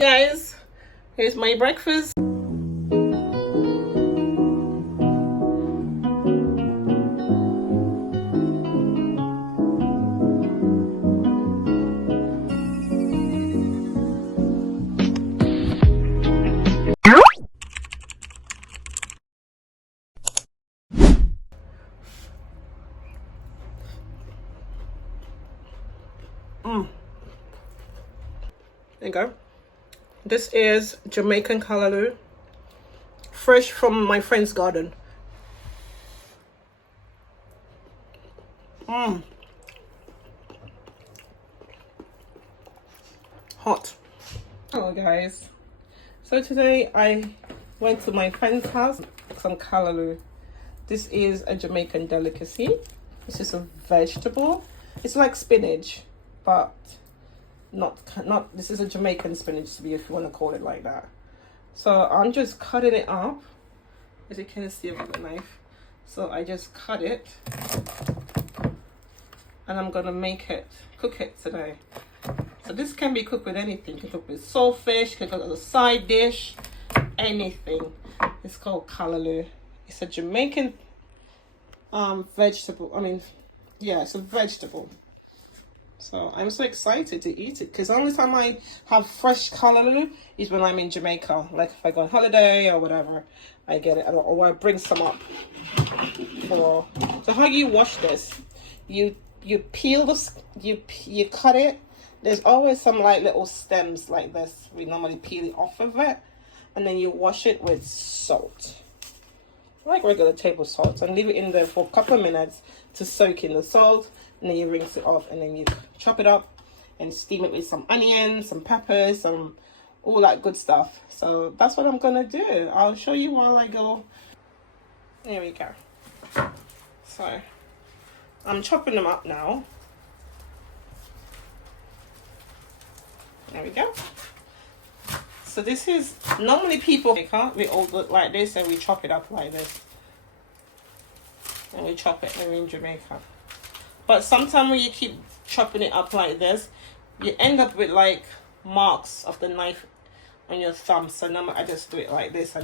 Guys, here's my breakfast. There you go. This is Jamaican Callaloo, fresh from my friend's garden. Hot. Hello guys. So today I went to my friend's house, some callaloo. This is a Jamaican delicacy. This is a vegetable. It's like spinach, but not this is a Jamaican spinach, if you want to call it like that. So I'm just cutting it up, as you can see with the knife. So I just cut it, and I'm gonna cook it today. So this can be cooked with anything. You can cook with saltfish, you can cook as a side dish, anything. It's called callaloo. It's a Jamaican vegetable. It's a vegetable. So I'm so excited to eat it, because the only time I have fresh callaloo is when I'm in Jamaica. Like if I go on holiday or whatever, I get it, or I bring some up. So how you wash this? You peel this. You cut it. There's always some like little stems like this. We normally peel it off of it, and then you wash it with salt, like regular table salt, and leave it in there for a couple of minutes to soak in the salt. And then you rinse it off, and then you chop it up and steam it with some onions, some peppers, all that good stuff. So that's what I'm gonna do. I'll show you while I go. There we go. So I'm chopping them up now. There we go. So this is normally people we all look like this, and we chop it up like this, and we chop it when we're in Jamaica. But sometimes when you keep chopping it up like this, you end up with like marks of the knife on your thumb. So now I just do it like this.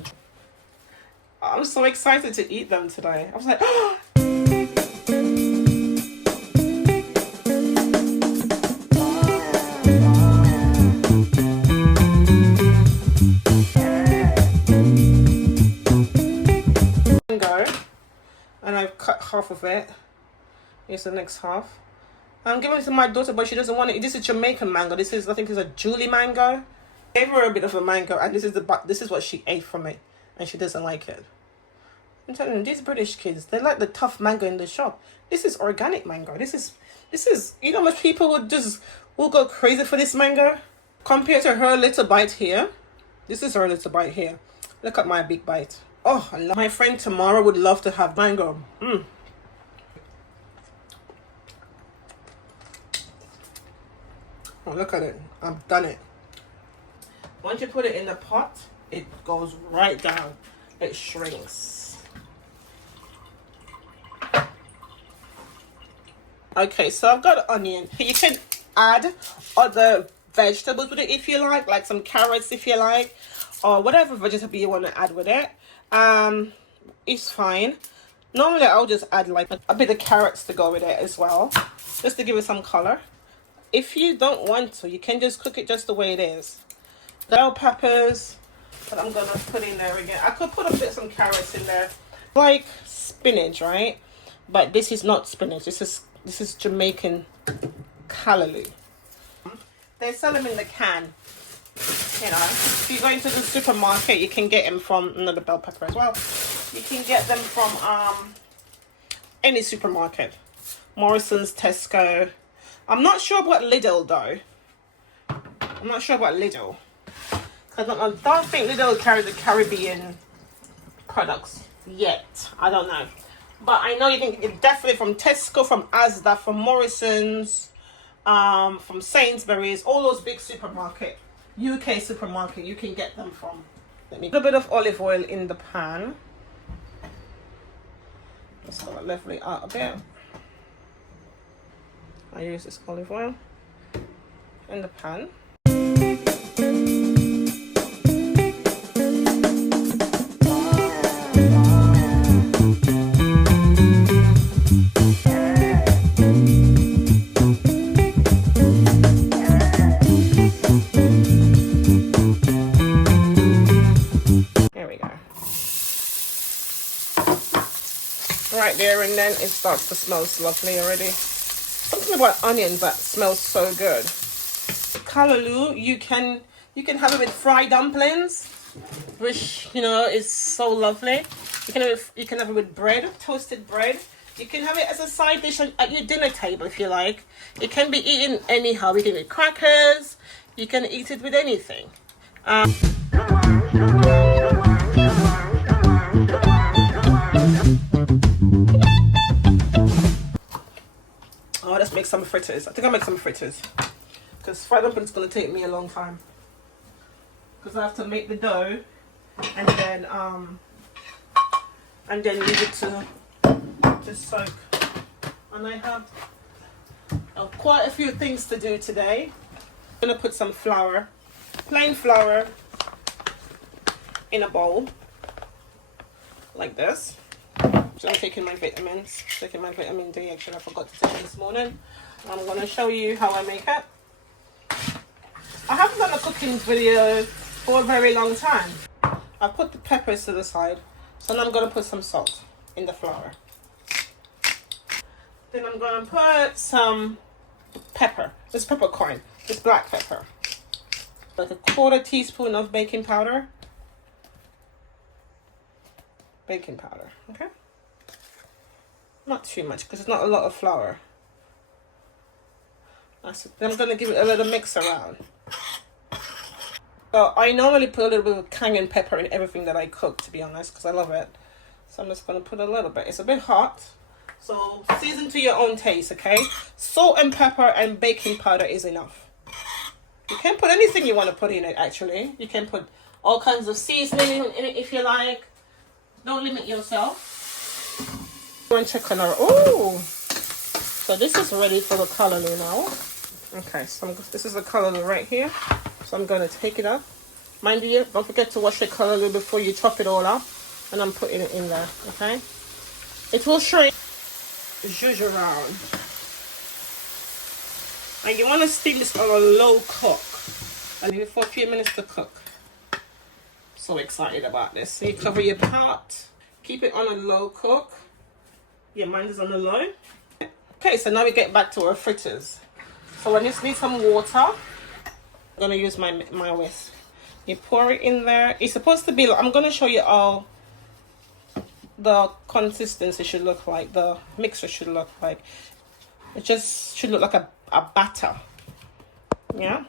I'm so excited to eat them today. I was like, oh! And I've cut half of it. Here's the next half. I'm giving it to my daughter, but she doesn't want it. This is Jamaican mango. This is, I think, it's a Julie mango. I gave her a bit of a mango, and this is what she ate from it, and she doesn't like it. I'm telling you, these British kids, they like the tough mango in the shop. This is organic mango. This is you know, much people will go crazy for this mango. Compared to her little bite here, this is her little bite here. Look at my big bite. Oh, I love. My friend tomorrow would love to have mango. Oh, look at it. I've done it. Once you put it in the pot, it goes right down. It shrinks. Okay, so I've got an onion. You can add other vegetables with it if you like some carrots if you like, or whatever vegetable you want to add with it. It's fine. Normally I'll just add like a bit of carrots to go with it as well, just to give it some color. If you don't want to, you can just cook it just the way it is. Bell peppers that I'm gonna put in there again. I could put some carrots in there, like spinach, right? But this is not spinach. This is Jamaican callaloo. They sell them in the can. You know, if you go into the supermarket, you can get them from another bell pepper as well. You can get them from any supermarket, Morrison's, Tesco. I'm not sure about Lidl though. I'm not sure about Lidl. I don't think Lidl carry the Caribbean products yet. I don't know. But I know you can get definitely from Tesco, from Asda, from Morrison's, from Sainsbury's, all those big supermarket, UK supermarket, you can get them from. Let me put a bit of olive oil in the pan. Just gotta level it out a bit. I use this olive oil in the pan. right there and then it starts to smell lovely already. Something about onion that smells so good. Callaloo, you can have it with fried dumplings, which you know is so lovely. You can have it with bread, toasted bread. You can have it as a side dish at your dinner table if you like. It can be eaten anyhow. You can eat with crackers. You can eat it with anything. Oh, let's make some fritters. I think I'll make some fritters. Because fried dumplings is going to take me a long time. Because I have to make the dough and then leave it to soak. And I have quite a few things to do today. I'm going to put some flour, plain flour, in a bowl. Like this. So I'm taking my vitamins. Taking my vitamin D. Actually, I forgot to take it this morning. I'm going to show you how I make it. I haven't done a cooking video for a very long time. I put the peppers to the side. So now I'm going to put some salt in the flour. Then I'm going to put some pepper. This peppercorn. This black pepper. Like a 1/4 teaspoon of baking powder. Baking powder, okay? Not too much because it's not a lot of flour. Then I'm going to give it a little mix around. So I normally put a little bit of cayenne pepper in everything that I cook, to be honest, because I love it. So I'm just going to put a little bit. It's a bit hot, so season to your own taste, okay? Salt and pepper and baking powder is enough. You can put anything you want to put in it, actually. You can put all kinds of seasoning in it if you like. Don't limit yourself. Go and check on our... Oh! So this is ready for the callaloo now. Okay, so this is the callaloo right here. So I'm going to take it up. Mind you, don't forget to wash the callaloo before you chop it all up. And I'm putting it in there, okay? It will shrink. Zhuzh around. And you want to steam this on a low cook. And leave it for a few minutes to cook. So excited about this. So you cover your pot. Keep it on a low cook. Yeah, mine is on the low. Okay, so now we get back to our fritters. So I just need some water. I'm going to use my whisk. You pour it in there. It's supposed to be... I'm going to show you all the consistency should look like. The mixture should look like. It just should look like a batter. Yeah?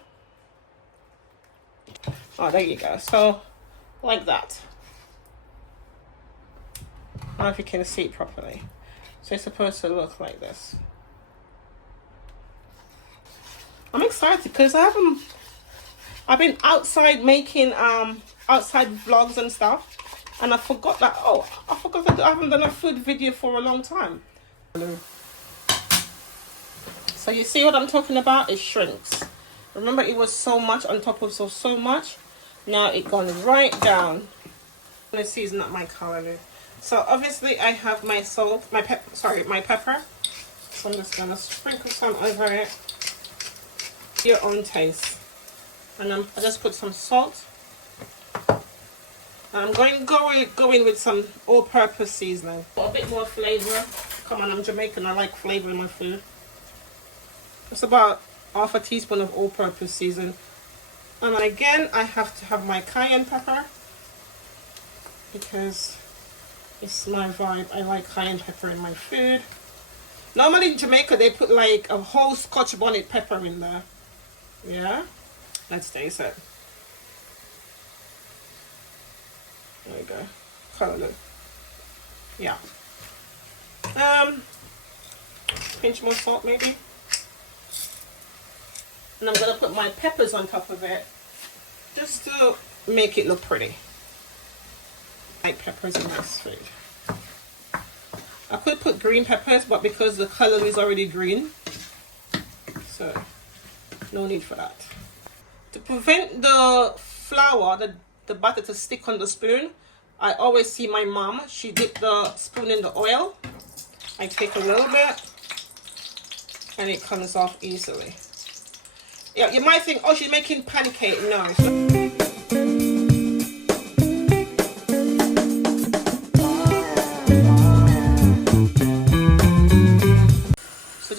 Oh, there you go. So, like that. I don't know if you can see it properly. So it's supposed to look like this. I'm excited because I've been outside making outside vlogs and stuff, and I forgot that I haven't done a food video for a long time. So you see what I'm talking about? It shrinks. Remember, it was so much on top of so much. Now it gone right down. I'm gonna season up my callaloo. So obviously I have my salt, my pepper. So I'm just gonna sprinkle some over it. Your own taste. And I just put some salt. And I'm going to go in with some all-purpose seasoning. A bit more flavor. Come on, I'm Jamaican. I like flavor in my food. It's about 1/2 teaspoon of all-purpose season. And then again, I have to have my cayenne pepper because it's my vibe. I like cayenne pepper in my food. Normally in Jamaica, they put like a whole Scotch bonnet pepper in there. Yeah, let's taste it. There we go. Callaloo. Yeah. Pinch more salt maybe. And I'm going to put my peppers on top of it just to make it look pretty. I like peppers in this food. I could put green peppers, but because the callaloo is already green, so no need for that. To prevent the flour, the butter to stick on the spoon, I always see my mom, she dipped the spoon in the oil. I take a little bit and it comes off easily. Yeah, you might think, oh, she's making pancake. No.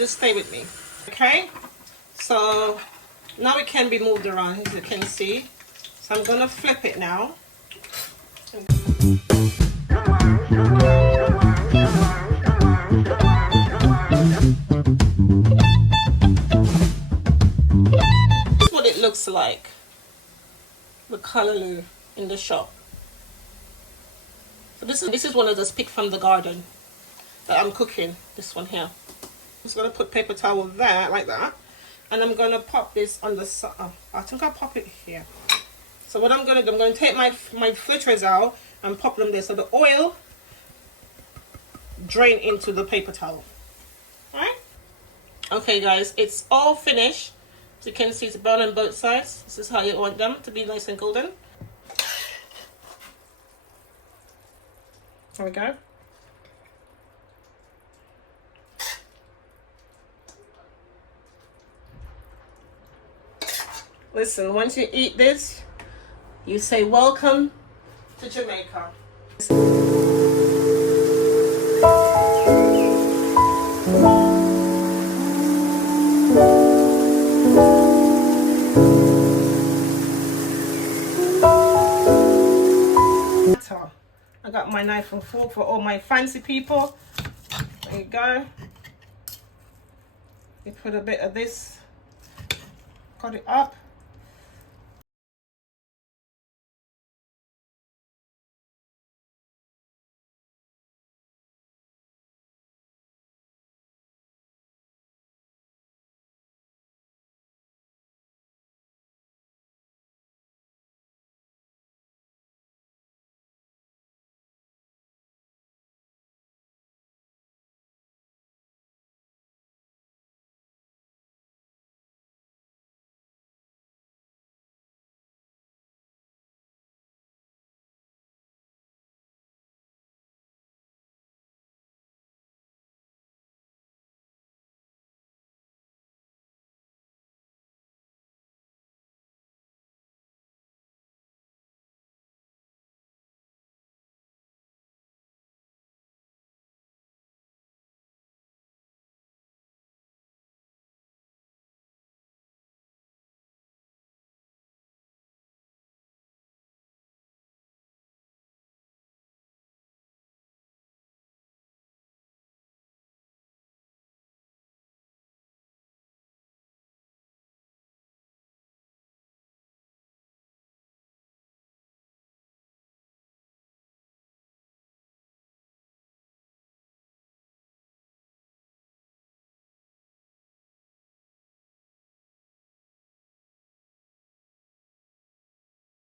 just stay with me. Okay, so now it can be moved around, as you can see. So I'm gonna flip it now. This is what it looks like, the callaloo in the shop. So this is one of those picked from the garden that I'm cooking. This one here. I'm just gonna put paper towel there like that, and I'm gonna pop this on the side. Oh, I think I'll pop it here. So what I'm gonna do, I'm gonna take my fritters out and pop them there so the oil drain into the paper towel. Alright? Okay guys, it's all finished. As you can see, it's brown on both sides. This is how you want them to be nice and golden. There we go. Listen, once you eat this, you say welcome to Jamaica. I got my knife and fork for all my fancy people. There you go. You put a bit of this, cut it up.